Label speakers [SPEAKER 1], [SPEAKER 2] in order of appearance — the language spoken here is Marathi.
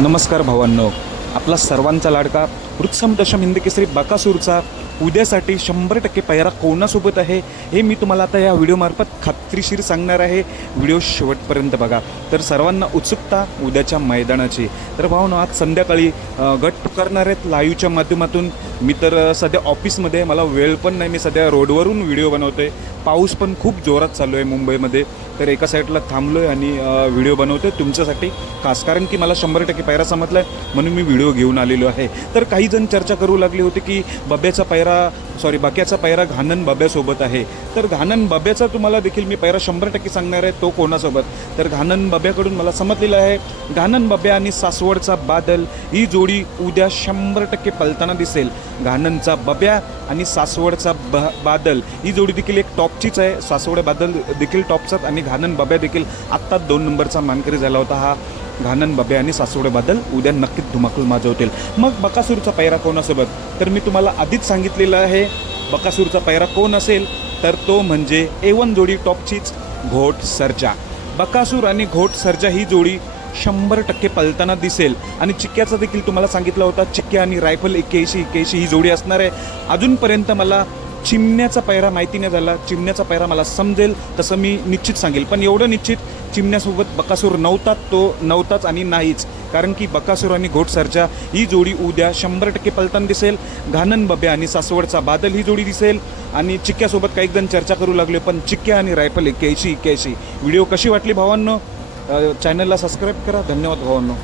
[SPEAKER 1] नमस्कार भावांनो. आपला सर्वांचा लाडका वृत्सम दशम हिंद केसरी बाकासूरचा उद्यासाठी शंभर टक्के पैरा कोणासोबत आहे हे मी तुम्हाला आता या व्हिडिओमार्फत खात्रीशीर सांगणार आहे. व्हिडिओ शेवटपर्यंत बघा. तर सर्वांना उत्सुकता उद्याच्या मैदानाची. तर भावनो आज संध्याकाळी गट पुकारणार आहेत लाईव्हच्या माध्यमातून. मी तर सध्या ऑफिसमध्ये मला वेळ पण नाही. मी सध्या रोडवरून व्हिडिओ बनवतोय. पाऊस पण खूप जोरात चालू आहे मुंबईमध्ये. तर एका साईडला थांबलो आहे आणि व्हिडिओ बनवतो आहे तुमच्यासाठी खास. कारण की मला शंभर टक्के पायरा समजला आहे म्हणून मी व्हिडिओ घेऊन आलेलो आहे. तर काही जण चर्चा करू लागली होती की बब्याचा पायरा सॉरी बाक्याचा पायरा घाणन बब्यासोबत आहे. तर घाणन बब्याचा तुम्हाला देखील मी पायरा शंभर टक्के सांगणार आहे तो कोणासोबत? तर घाणन बब्याकडून मला समजलेलं आहे घाणन बब्या आणि सासवडचा बादल ही जोडी उद्या शंभर टक्के पलताना दिसेल. घाणनचा बब्या आणि सासवडचा ब बादल ही जोडी देखील एक टॉप टॉपचीच आहे. सासवडे बादल देखील टॉपचाच आणि घानन बब्या देखील आत्ताच दोन नंबरचा मानकरी झाला होता हा घानन बबे आणि सासवडे बादल. उद्या नक्कीच धुमाकूल माजवतील. मग बकासूरचा पैरा कोणासोबत तर मी तुम्हाला आधीच सांगितलेलं आहे बकासूरचा पैरा कोण असेल? तर तो म्हणजे एवन जोडी टॉपचीच घोट सर्जा. बकासूर आणि घोट सर्जा ही जोडी शंभर टक्के पलताना दिसेल. आणि चिक्क्याचा देखील तुम्हाला सांगितलं होता चिक्क्या आणि रायफल एक्क्याऐंशी एक्क्याऐंशी ही जोडी असणार आहे. अजूनपर्यंत मला चिमण्याचा पैरा माहिती नाही झाला चिमण्याचा पैरा मला समजेल तसं मी निश्चित सांगेल. पण एवढं निश्चित चिमण्यासोबत बकासूर नव्हताच तो नव्हताच आणि नाहीच. कारण की बकासूर आणि घोटसरच्या ही जोडी उद्या शंभर टक्के पलताना दिसेल. घाणन बब्या आणि सासवडचा बादल ही जोडी दिसेल. आणि चिक्क्यासोबत काही जण चर्चा करू लागले पण चिक्क्या आणि रायफल एक्क्याऐंशी एक्क्याऐंशी व्हिडिओ कशी वाटली भावांनो? चॅनलला सबस्क्राईब करा. धन्यवाद भावांनो.